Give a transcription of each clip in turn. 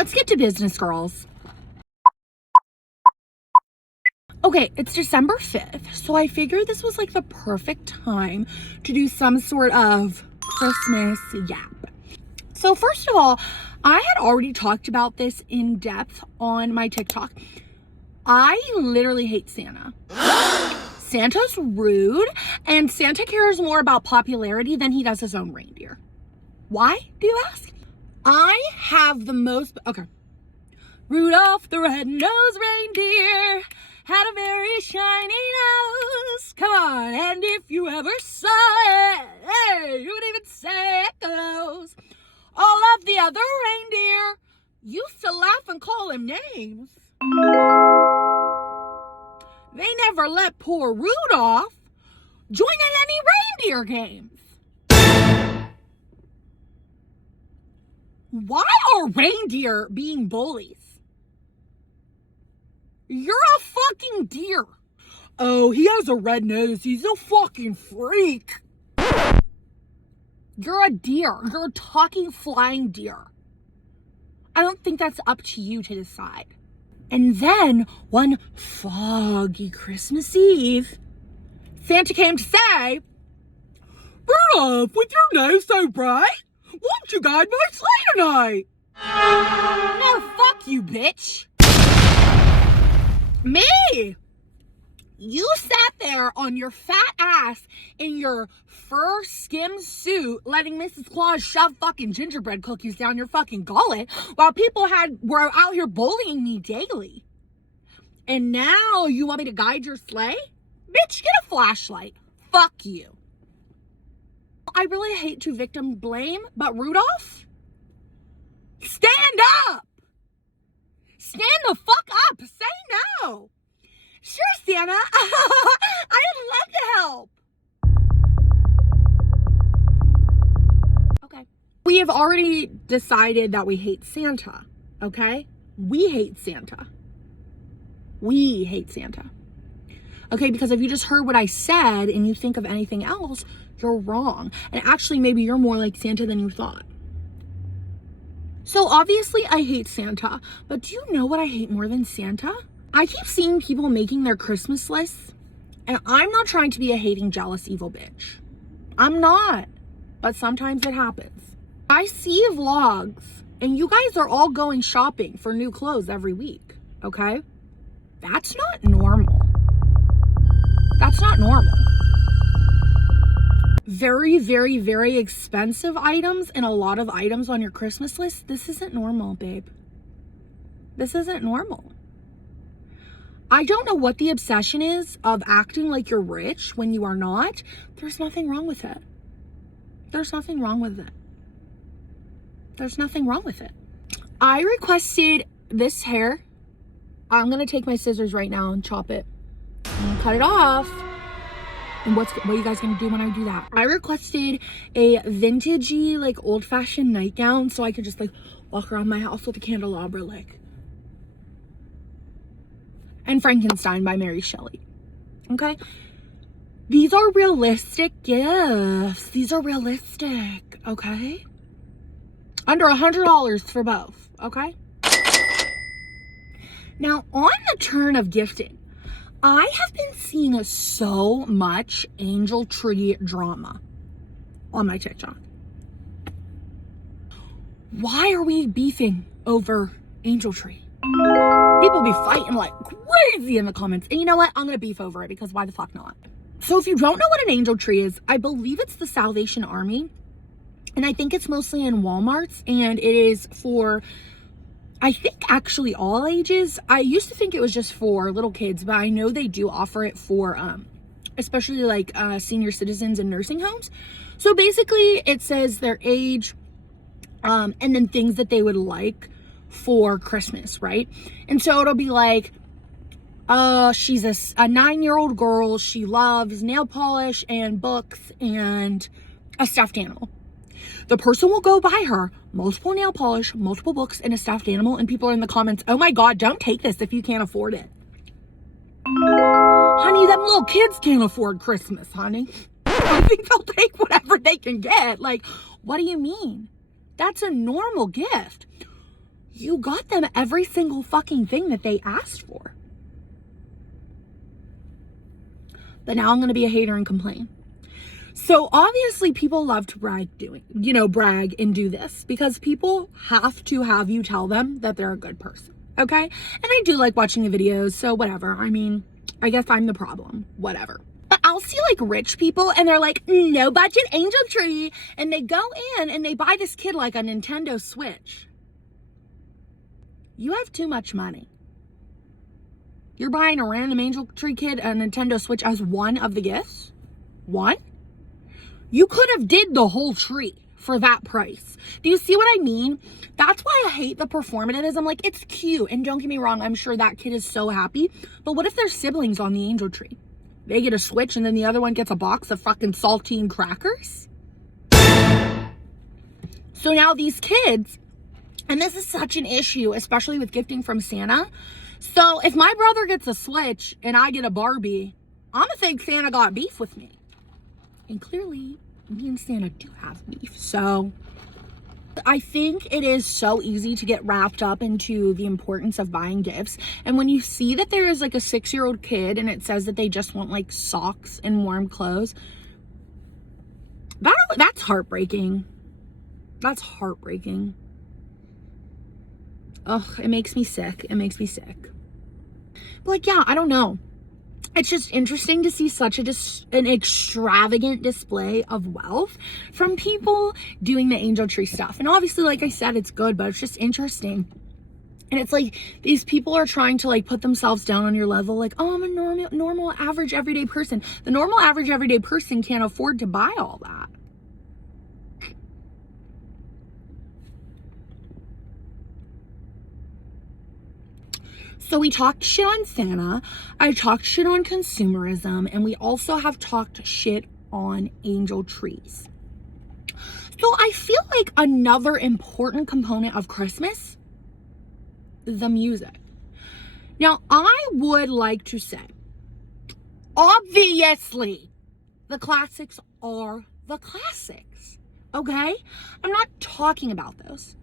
let's get to business, girls. Okay, it's December 5th, so I figured this was like the perfect time to do some sort of Christmas yap. So first of all, I had already talked about this in depth on my TikTok. I literally hate Santa. Santa's rude, and Santa cares more about popularity than he does his own reindeer. Why, do you ask? I have the most... Okay. Rudolph the red-nosed reindeer had a very shiny nose. Come on, and if you ever saw it, hey, you would even say it glows. All of the other reindeer used to laugh and call him names. They never let poor Rudolph join in any reindeer games. Why are reindeer being bullies? You're a fucking deer. Oh, he has a red nose. He's a fucking freak. You're a deer. You're a talking, flying deer. I don't think that's up to you to decide. And then, one foggy Christmas Eve, Santa came to say, Rudolph, with your nose so bright, won't you guide my sleigh tonight? No, fuck you, bitch. Me! You sat there on your fat ass in your fur skim suit letting Mrs. Claus shove fucking gingerbread cookies down your fucking gullet while people were out here bullying me daily. And now you want me to guide your sleigh? Bitch, get a flashlight. Fuck you. I really hate to victim blame, but Rudolph? Stand up! Stand the fuck up! Say no! Sure, Santa. I'd love to help. Okay. We have already decided that we hate Santa, okay? We hate Santa. We hate Santa. Okay, because if you just heard what I said and you think of anything else, you're wrong. And actually, maybe you're more like Santa than you thought. So obviously, I hate Santa. But do you know what I hate more than Santa? I keep seeing people making their Christmas lists, and I'm not trying to be a hating, jealous, evil bitch. I'm not. But sometimes it happens. I see vlogs, and you guys are all going shopping for new clothes every week, okay? That's not normal. That's not normal. Very, very, very expensive items and a lot of items on your Christmas list. This isn't normal, babe. This isn't normal. I don't know what the obsession is of acting like you're rich when you are not. There's nothing wrong with it. There's nothing wrong with it. There's nothing wrong with it. I requested this hair. I'm going to take my scissors right now and chop it. And cut it off. And what are you guys going to do when I do that? I requested a vintagey, like old-fashioned nightgown so I could just like walk around my house with a candelabra like. And Frankenstein by Mary Shelley. Okay? These are realistic gifts. These are realistic, okay? Under $100 for both, okay? Now, on the turn of gifting, I have been seeing so much angel tree drama on my TikTok. Why are we beefing over angel tree? People be fighting like crazy in the comments. And you know what? I'm going to beef over it because why the fuck not? So if you don't know what an angel tree is, I believe it's the Salvation Army. And I think it's mostly in Walmarts. And it is for, I think, actually all ages. I used to think it was just for little kids, but I know they do offer it for especially like senior citizens in nursing homes. So basically it says their age and then things that they would like for Christmas, right? And so it'll be like, she's a 9-year-old girl. She loves nail polish and books and a stuffed animal. The person will go buy her multiple nail polish, multiple books, and a stuffed animal, and people are in the comments, oh my God, don't take this if you can't afford it. Honey, them little kids can't afford Christmas, honey. I think they'll take whatever they can get. Like, what do you mean? That's a normal gift. You got them every single fucking thing that they asked for. But now I'm going to be a hater and complain. So obviously people love to brag and do this because people have to have you tell them that they're a good person. Okay? And I do like watching the videos, so whatever. I mean, I guess I'm the problem. Whatever. But I'll see like rich people and they're like, no budget angel tree. And they go in and they buy this kid like a Nintendo Switch. You have too much money. You're buying a random angel tree kid a Nintendo Switch as one of the gifts? One? You could have did the whole tree for that price. Do you see what I mean? That's why I hate the performatism. Like, it's cute. And don't get me wrong, I'm sure that kid is so happy. But what if there's siblings on the angel tree? They get a Switch and then the other one gets a box of fucking saltine crackers? So now these kids, and this is such an issue, especially with gifting from Santa. So if my brother gets a Switch and I get a Barbie, I'm gonna think Santa got beef with me. And clearly, me and Santa do have beef. So I think it is so easy to get wrapped up into the importance of buying gifts. And when you see that there is like a 6-year-old kid and it says that they just want like socks and warm clothes, that's heartbreaking. That's heartbreaking. Ugh, it makes me sick. It makes me sick. But like, yeah, I don't know. It's just interesting to see such an extravagant display of wealth from people doing the angel tree stuff. And obviously, like I said, it's good, but it's just interesting. And it's like these people are trying to like put themselves down on your level. Like, oh, I'm a normal, average, everyday person. The normal, average, everyday person can't afford to buy all that. So we talked shit on Santa, I talked shit on consumerism, and we also have talked shit on angel trees. So I feel like another important component of Christmas is the music. Now, I would like to say, obviously, the classics are the classics, okay? I'm not talking about those.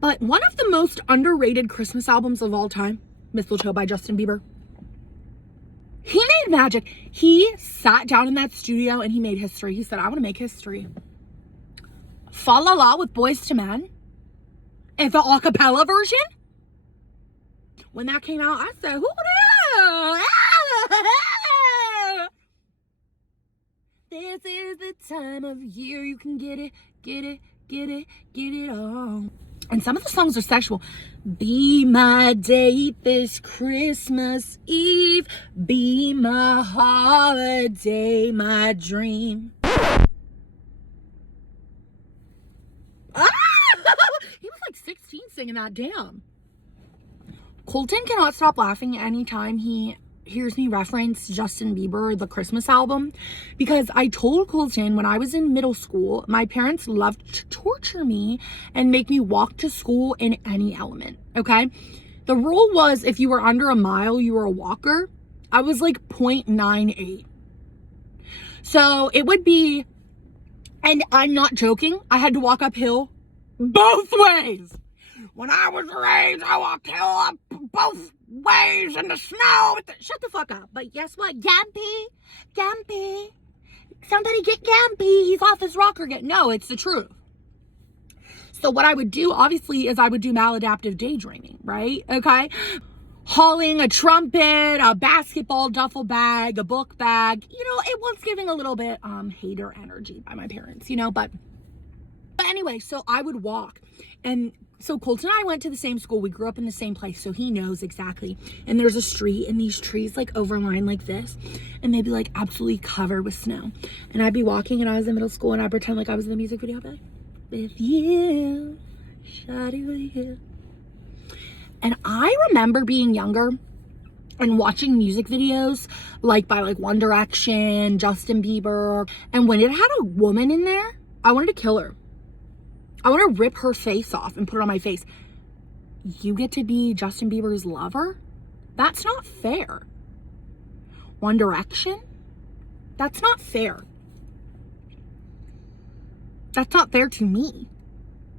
But one of the most underrated Christmas albums of all time, Mistletoe by Justin Bieber. He made magic. He sat down in that studio and he made history. He said, I want to make history. Fa La La with Boyz II Men. And the a cappella version. When that came out, I said, who the? This is the time of year you can get it all. And some of the songs are sexual. Be my date this Christmas Eve. Be my holiday, my dream. Ah! He was like 16 singing that, damn. Colton cannot stop laughing anytime he hears me reference Justin Bieber, the Christmas album, because I told Colton when I was in middle school, my parents loved to torture me and make me walk to school in any element, okay? The rule was if you were under a mile, you were a walker. I was like 0.98. So it would be, and I'm not joking, I had to walk uphill both ways. When I was raised, I walked hill up both ways in the snow. Shut the fuck up. But guess what? Gampy. Somebody get Gampy. He's off his rocker. No, it's the truth. So what I would do, obviously, is I would do maladaptive daydreaming, right? Okay? Hauling a trumpet, a basketball duffel bag, a book bag. You know, it was giving a little bit hater energy by my parents, you know, but anyway, so I would walk. And so Colton and I went to the same school. We grew up in the same place, so he knows exactly. And there's a street and these trees like overlined like this, and they'd be like absolutely covered with snow. And I'd be walking and I was in middle school and I'd pretend like I was in the music video. I'd be like, with you, shawty with you. And I remember being younger and watching music videos like by like One Direction, Justin Bieber. And when it had a woman in there, I wanted to kill her. I want to rip her face off and put it on my face. You get to be Justin Bieber's lover? That's not fair. One Direction? That's not fair. That's not fair to me.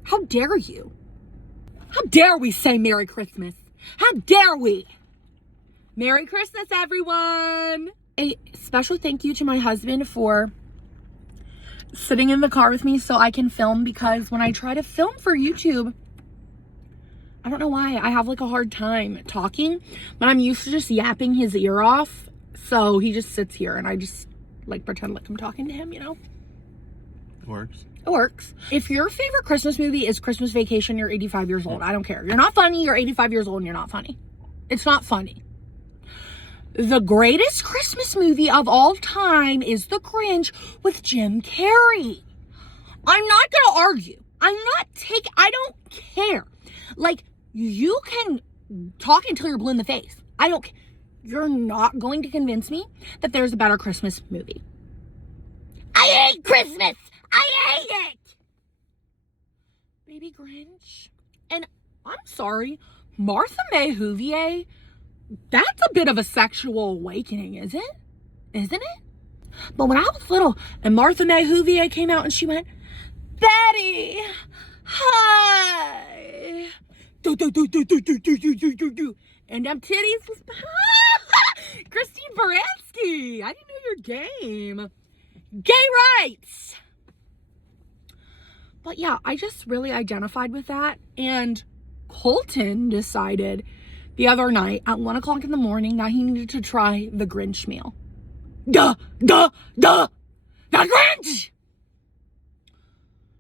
How dare you? How dare we say Merry Christmas? How dare we? Merry Christmas, everyone. A special thank you to my husband for sitting in the car with me so I can film, because when I try to film for YouTube, I don't know why, I have like a hard time talking, but I'm used to just yapping his ear off. So he just sits here and I just like pretend like I'm talking to him, you know? It works. It works. If your favorite Christmas movie is Christmas Vacation, you're 85 years old. I don't care. You're not funny. You're 85 years old and you're not funny. It's not funny. The greatest Christmas movie of all time is The Grinch with Jim Carrey. I'm not gonna argue. I don't care. Like, you can talk until you're blue in the face. I don't care. You're not going to convince me that there's a better Christmas movie. I hate Christmas. I hate it. Baby Grinch. And I'm sorry, Martha May Whovier, that's a bit of a sexual awakening, is it? Isn't it? But when I was little and Martha May Whovier came out and she went, Betty, hi. Do, do, do, do, do, do, do, do, do, do, do. And them titties was Christine Baranski. I didn't know your game. Gay rights. But yeah, I just really identified with that. And Colton decided the other night at 1 o'clock in the morning that he needed to try the Grinch meal. The Grinch!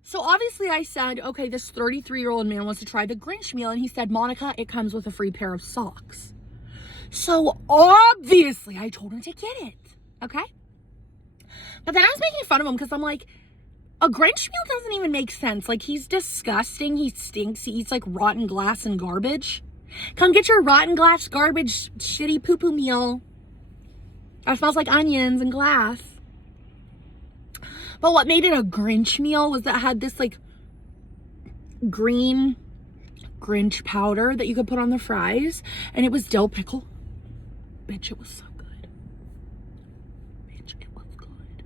So obviously I said, okay, this 33-year-old man wants to try the Grinch meal. And he said, Monica, it comes with a free pair of socks. So obviously I told him to get it, okay? But then I was making fun of him because I'm like, a Grinch meal doesn't even make sense. Like, he's disgusting. He stinks. He eats like rotten glass and garbage. Come get your rotten glass, garbage, shitty poo-poo meal. That smells like onions and glass. But what made it a Grinch meal was that it had this like green Grinch powder that you could put on the fries. And it was dill pickle. Bitch, it was so good. Bitch, it was good.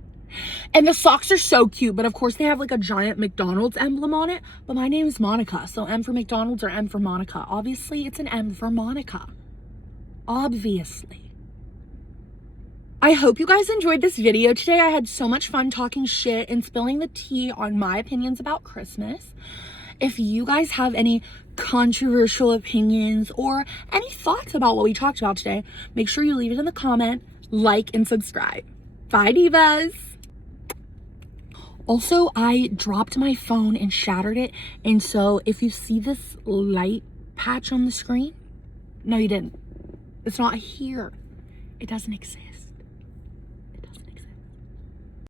And the socks are so cute. But of course they have like a giant McDonald's emblem on it. But my name is Monica. So M for McDonald's or M for Monica. Obviously it's an M for Monica. Obviously. I hope you guys enjoyed this video today. I had so much fun talking shit and spilling the tea on my opinions about Christmas. If you guys have any controversial opinions or any thoughts about what we talked about today, make sure you leave it in the comment, like, and subscribe. Bye, divas. Also, I dropped my phone and shattered it. And so if you see this light patch on the screen, no, you didn't. It's not here. It doesn't exist.